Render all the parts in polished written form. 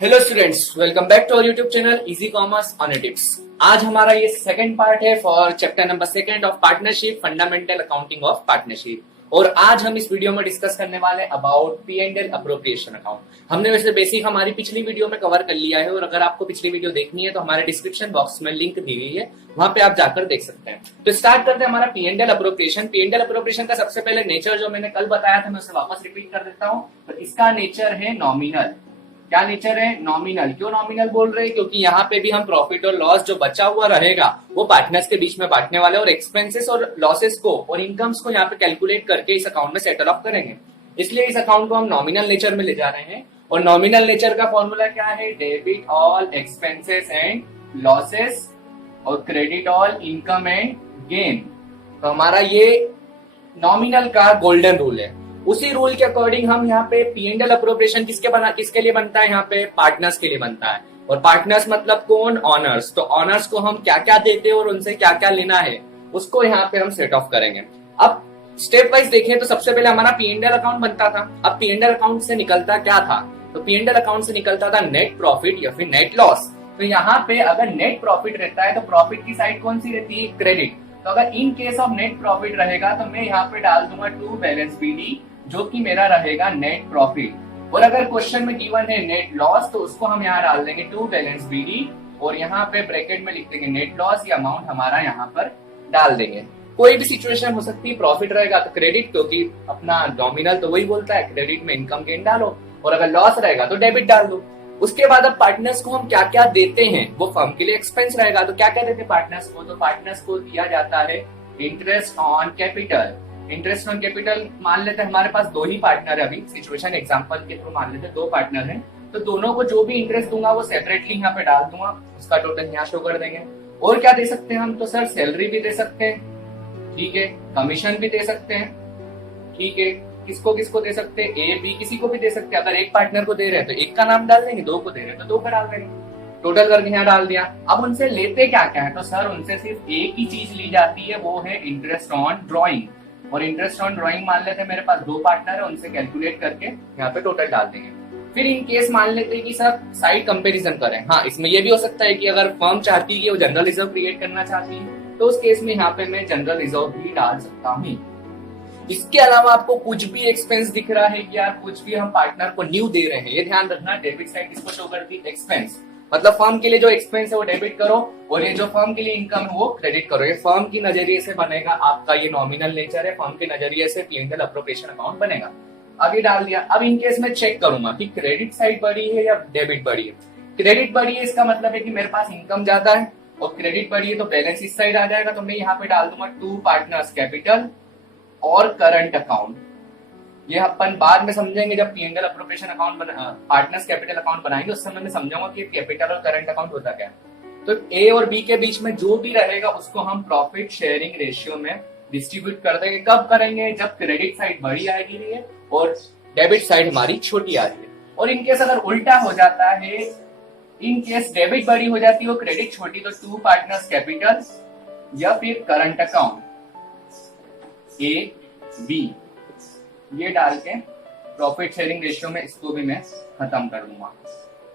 Hello students, welcome back to our YouTube channel easy commerce on tips. आज हमारा ये second part है for chapter number second of partnership, fundamental accounting of partnership. और आज हम इस वीडियो में डिस्कस करने वाले हैं about P and L appropriation account. हमने वैसे बेसिक हमारी पिछली वीडियो में कवर कर लिया है, और अगर आपको पिछली वीडियो देखनी है तो हमारे डिस्क्रिप्शन बॉक्स में लिंक दी हुई है, वहां पे आप जाकर देख सकते हैं। तो स्टार्ट करते हैं हमारा P and L appropriation. P and L appropriation का सबसे पहले नेचर जो मैंने कल बताया था, मैं उसे वापस रिपीट कर देता हूँ। तो इसका नेचर है नॉमिनल। क्या नेचर है? नॉमिनल। क्यों नॉमिनल बोल रहे हैं? क्योंकि यहाँ पे भी हम प्रॉफिट और लॉस जो बचा हुआ रहेगा वो पार्टनर्स के बीच में बांटने वाले, और एक्सपेंसेस और लॉसेस को और इनकम्स को यहाँ पे कैलकुलेट करके इस अकाउंट में सेटल ऑफ करेंगे। इसलिए इस अकाउंट को हम नॉमिनल नेचर में ले जा रहे हैं। और नॉमिनल नेचर का फॉर्मूला क्या है? Debit all expenses and losses और credit all income and gain. तो हमारा ये नॉमिनल का गोल्डन रूल है। उसी रूल के अकॉर्डिंग हम यहाँ पे पी एंड एल अप्रोप्रिएशन किसके लिए बनता है? यहाँ पे पार्टनर्स के लिए बनता है। और पार्टनर्स मतलब कौन? ऑनर्स। तो ऑनर्स को हम क्या क्या देते हैं और उनसे क्या क्या लेना है उसको यहाँ पे हम सेट ऑफ करेंगे। अब स्टेप वाइज देखें तो सबसे पहले हमारा पी एंड एल अकाउंट बनता था। अब पी एंड एल अकाउंट से निकलता क्या था? तो पी एंड एल अकाउंट से निकलता था नेट प्रॉफिट या फिर नेट लॉस। तो यहाँ पे अगर नेट प्रॉफिट रहता है तो प्रॉफिट की साइड कौन सी रहती है? क्रेडिट। तो अगर in case of net profit रहेगा तो मैं यहाँ पे डाल दूंगा टू बैलेंस बीडी, जो कि मेरा रहेगा नेट प्रॉफिट। और अगर क्वेश्चन में गिवन है नेट लॉस तो उसको हम यहाँ डाल देंगे टू बैलेंस बीडी, और यहाँ पे ब्रैकेट में लिख देंगे नेट लॉस, या अमाउंट हमारा यहाँ पर डाल देंगे। कोई भी सिचुएशन हो सकती है। प्रॉफिट रहेगा तो क्रेडिट, क्योंकि अपना नॉमिनल तो वही बोलता है क्रेडिट में इनकम गेन डालो, और अगर लॉस रहेगा तो डेबिट डाल दो। उसके बाद अब पार्टनर्स को हम क्या क्या देते हैं, वो फर्म के लिए एक्सपेंस रहेगा। तो क्या क्या देते हैं पार्टनर्स को? तो पार्टनर्स को दिया जाता है interest on capital. Interest on capital मान लेते हैं हमारे पास दो ही पार्टनर है, अभी सिचुएशन एग्जांपल के थ्रू मान लेते हैं दो पार्टनर हैं, तो दोनों को जो भी इंटरेस्ट दूंगा वो सेपरेटली यहाँ पे डाल दूंगा, उसका टोटल यहाँ शो कर देंगे। और क्या दे सकते हैं हम? तो सर सैलरी भी दे सकते हैं, ठीक है, कमीशन भी दे सकते हैं, ठीक है। किसको किसको दे सकते हैं? ए बी किसी को भी दे सकते हैं। अगर एक पार्टनर को दे रहे हैं तो एक का नाम डाल देंगे, दो को दे रहे हैं तो दो का डाल देंगे, टोटल करके यहाँ डाल दिया। अब उनसे लेते क्या क्या है? तो सर उनसे सिर्फ एक ही चीज ली जाती है, वो है इंटरेस्ट ऑन ड्रॉइंग। और इंटरेस्ट ऑन ड्राइंग मान लेते हैं मेरे पास दो पार्टनर है, उनसे कैलकुलेट करके यहाँ पे टोटल डाल देंगे। फिर इन केस मान लेते हैं कि सर साइड कंपैरिजन करें। हाँ, इसमें ये भी हो सकता है कि अगर फर्म चाहती है कि वो जनरल रिजर्व क्रिएट करना चाहती है तो उस केस में यहाँ पे मैं जनरल रिजर्व भी डाल सकता हूँ। इसके अलावा आपको कुछ भी एक्सपेंस दिख रहा है कि यार कुछ भी हम पार्टनर को न्यू दे रहे हैं, ये ध्यान रखना। डेबिट साइड किसको शो करती है? एक्सपेंस। मतलब फर्म के लिए जो एक्सपेंस है वो डेबिट करो, और ये जो फर्म के लिए इनकम है वो क्रेडिट करो। ये फर्म की नजरिए से बनेगा आपका, ये नॉमिनल नेचर है, फर्म के नजरिए से P and L appropriation account बनेगा। अब ये डाल दिया। अब इन केस में चेक करूंगा कि क्रेडिट साइड बढ़ी है या डेबिट बढ़ी है। क्रेडिट बढ़ी है इसका मतलब है कि मेरे पास इनकम ज्यादा है, और क्रेडिट बढ़ी है तो बैलेंस इस साइड आ जाएगा। तो मैं यहाँ पे डाल दूंगा टू पार्टनर्स कैपिटल और करंट अकाउंट। ये अपन बाद में समझेंगे जब P and L appropriation account partners capital account बनाएंगे, उस समय मैं समझाऊंगा कि कैपिटल और करंट अकाउंट होता क्या है। तो ए और बी के बीच में जो भी रहेगा उसको हम प्रॉफिट शेयरिंग रेशियो में डिस्ट्रीब्यूट कर देंगे। कब करेंगे? जब क्रेडिट साइड बड़ी आएगी रही है और डेबिट साइड हमारी छोटी आ रही है। और इनकेस अगर उल्टा हो जाता है, इन केस डेबिट बड़ी हो जाती है और क्रेडिट छोटी, तो टू पार्टनर्स कैपिटल या फिर करंट अकाउंट ए बी, ये डाल के प्रॉफिट शेयरिंग रेशियो में इसको भी मैं खत्म कर दूंगा।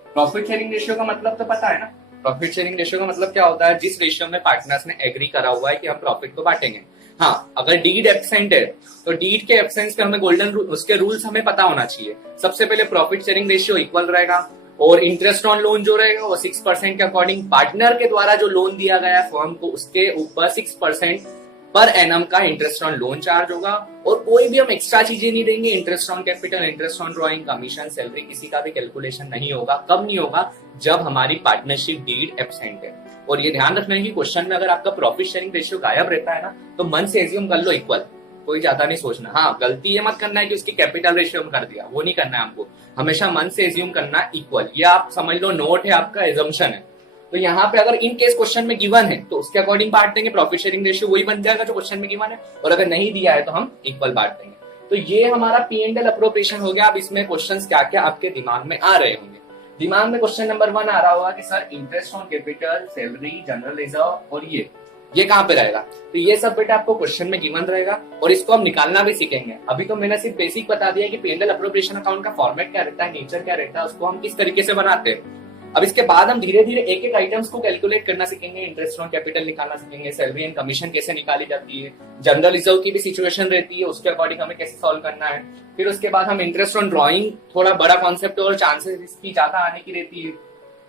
प्रॉफिट शेयरिंग रेशियो का मतलब तो पता है ना? प्रॉफिट शेयरिंग रेशियो का मतलब क्या होता है? जिस रेशियो में पार्टनर्स ने एग्री करा हुआ है कि हम प्रॉफिट को बांटेंगे। हाँ, अगर डीड एब्सेंट है तो डीड के एब्सेंस पे हमें गोल्डन उसके रूल्स हमें पता होना चाहिए। सबसे पहले प्रॉफिट शेयरिंग रेशियो इक्वल रहेगा, और इंटरेस्ट ऑन लोन जो रहेगा वो 6% के अकॉर्डिंग पार्टनर के द्वारा जो लोन दिया गया है फर्म को, उसके ऊपर 6% पर एनम का इंटरेस्ट ऑन लोन चार्ज होगा। और कोई भी हम एक्स्ट्रा चीजें नहीं देंगे। Interest on capital, interest on drawing, commission, salary, किसी का भी कैलकुलेशन नहीं होगा। कब नहीं होगा? जब हमारी पार्टनरशिप डीड एब्सेंट है। और ये ध्यान रखना है कि क्वेश्चन में अगर आपका प्रॉफिट शेयरिंग रेशियो गायब रहता है ना, तो मन से एज्यूम कर लो इक्वल, कोई ज्यादा नहीं सोचना। हाँ, गलती ये मत करना है कि उसकी कैपिटल रेशियो में कर दिया, वो नहीं करना है हमको। हमेशा मन से एज्यूम करना इक्वल। ये आप समझ लो नोट है आपका, एजम्पशन है। तो यहाँ पे अगर इन केस क्वेश्चन में गिवन है तो उसके अकॉर्डिंग बांट देंगे। प्रॉफिट शेयरिंग रेशियो वही बन जाएगा जो क्वेश्चन में गिवन है, और अगर नहीं दिया है तो हम इक्वल बांट देंगे। तो ये हमारा पी एंड एल अप्रोप्रिएशन हो गया। अब इसमें क्वेश्चंस क्या क्या आपके दिमाग में आ रहे होंगे? दिमाग में क्वेश्चन नंबर 1 आ रहा होगा कि sir interest on capital, salary, general reserve और ये ये कहाँ पे रहेगा? तो ये सब बेटा आपको क्वेश्चन में गिवन रहेगा और इसको हम निकालना भी सीखेंगे। अभी तो मैंने सिर्फ बेसिक बता दिया कि P&L अप्रोप्रिएशन अकाउंट का फॉर्मेट क्या रहता है, नेचर क्या रहता है, उसको हम किस तरीके से बनाते हैं। अब इसके बाद हम धीरे धीरे एक एक आइटम्स को कैलकुलेट करना सीखेंगे, इंटरेस्ट ऑन कैपिटल निकालना सीखेंगे, सैलरी एंड कमीशन कैसे निकाली जाती है, जनरल रिजर्व की भी सिचुएशन रहती है, उसके अकॉर्डिंग हमें कैसे सॉल्व करना है। फिर उसके बाद हम इंटरेस्ट ऑन ड्रॉइंग, थोड़ा बड़ा कॉन्सेप्ट और चांसेस इसकी ज्यादा आने की रहती है,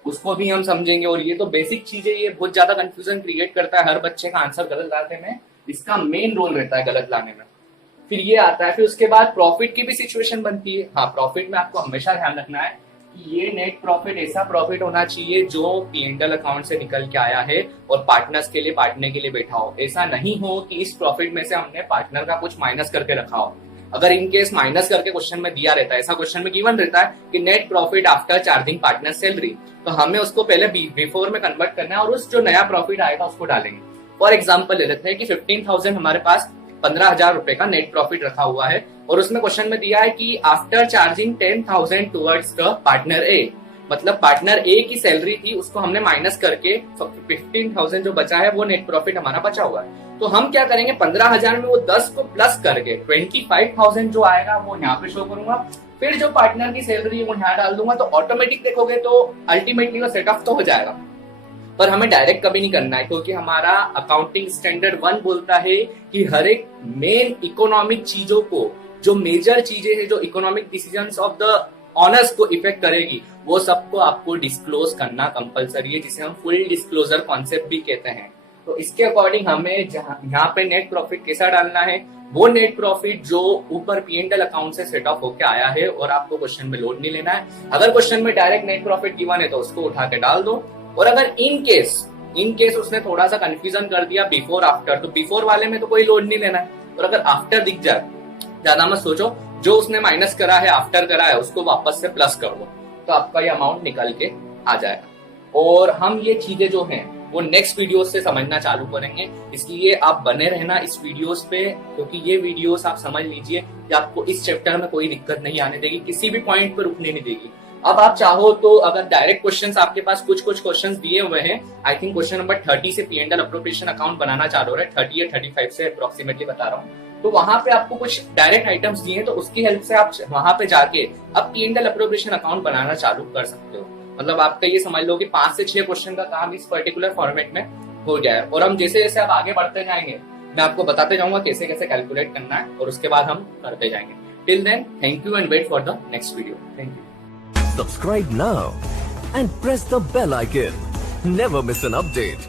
उसको भी हम समझेंगे। और ये तो बेसिक चीजें, ये बहुत ज्यादा कंफ्यूजन क्रिएट करता है, हर बच्चे का आंसर गलत लाने में इसका मेन रोल रहता है, गलत लाने में। फिर ये आता है, फिर उसके बाद प्रॉफिट की भी सिचुएशन बनती है। हाँ, प्रॉफिट में आपको हमेशा ध्यान रखना है कि ये नेट प्रॉफिट ऐसा प्रॉफिट होना चाहिए जो P&L अकाउंट से निकल के आया है और पार्टनर्स के लिए बांटने के लिए बैठा हो। ऐसा नहीं हो कि इस प्रॉफिट में से हमने पार्टनर का कुछ माइनस करके रखा हो। अगर इन केस माइनस करके क्वेश्चन में दिया रहता है, ऐसा क्वेश्चन में गिवन रहता है कि net profit after charging partner salary, तो हमें उसको पहले बिफोर में कन्वर्ट करना है और उस जो नया प्रॉफिट आएगा उसको डालेंगे। फॉर एग्जाम्पल ले लेते हैं कि 15,000 हमारे पास 15,000 रुपए का नेट प्रॉफिट रखा हुआ है और उसमें क्वेश्चन में दिया है कि after charging 10,000 towards the partner A, मतलब पार्टनर ए की सैलरी थी उसको हमने माइनस करके 15,000 जो बचा है वो नेट प्रॉफिट हमारा बचा हुआ है। तो हम क्या करेंगे, 15,000 में वो 10 को प्लस करके 25,000 जो आएगा वो यहाँ पे शो करूंगा, फिर जो पार्टनर की सैलरी है वो यहाँ डाल दूंगा। तो ऑटोमेटिक देखोगे तो अल्टीमेटली वो सेट ऑफ तो हो जाएगा, पर हमें डायरेक्ट कभी नहीं करना है, क्योंकि हमारा अकाउंटिंग स्टैंडर्ड 1 बोलता है कि हर एक मेन इकोनॉमिक चीजों को, जो मेजर चीजें हैं, जो economic decisions of the honours को इफेक्ट करेगी, वो सबको आपको डिस्क्लोज करना कंपलसरी है, जिसे हम फुल डिस्क्लोजर कॉन्सेप्ट भी कहते हैं। तो इसके अकॉर्डिंग हमें यहाँ पे नेट प्रॉफिट कैसा डालना है, वो नेट प्रॉफिट जो ऊपर P&L अकाउंट से सेट ऑफ होके आया है और आपको क्वेश्चन में लोड नहीं लेना है। अगर क्वेश्चन में डायरेक्ट नेट प्रॉफिट गिवन है तो उसको उठा के डाल दो, और अगर इन केस उसने थोड़ा सा कंफ्यूजन कर दिया बिफोर आफ्टर, तो बिफोर वाले में तो कोई लोड नहीं लेना है। और अगर आफ्टर दिख जाए, ज्यादा मत सोचो, जो उसने माइनस करा है, आफ्टर करा है, उसको वापस से प्लस कर दो, तो आपका ये अमाउंट निकल के आ जाएगा। और हम ये चीजें जो हैं वो नेक्स्ट वीडियोस से समझना चालू करेंगे, इसलिए आप बने रहना इस वीडियोस पे, क्योंकि ये वीडियोस आप समझ लीजिए कि आपको इस चैप्टर में कोई दिक्कत नहीं आने देगी, किसी भी पॉइंट पर रुकने नहीं देगी। अब आप चाहो तो अगर डायरेक्ट क्वेश्चंस आपके पास कुछ क्वेश्चंस दिए हुए हैं, आई थिंक क्वेश्चन नंबर 30 से P&L अप्रोप्रिएशन अकाउंट बनाना चालू हो रहा है, 30 या 35 से अप्रोक्सीमेटली बता रहा हूँ, तो वहां पे आपको कुछ डायरेक्ट आइटम्स दिए हैं, तो उसकी हेल्प से आप वहां पे जाके अब P&L अप्रोप्रिएशन अकाउंट बनाना चालू कर सकते हो। मतलब आपका ये समझ लो कि 5 से 6 क्वेश्चन का काम इस पर्टिकुलर फॉर्मेट में हो गया है। और हम जैसे जैसे आप आगे बढ़ते जाएंगे, मैं आपको बताते जाऊंगा कैसे कैसे कैलकुलेट करना है, और उसके बाद हम करते जाएंगे। Till then, thank you and wait for the next video. Thank you. Subscribe now and press the bell icon. Never miss an update.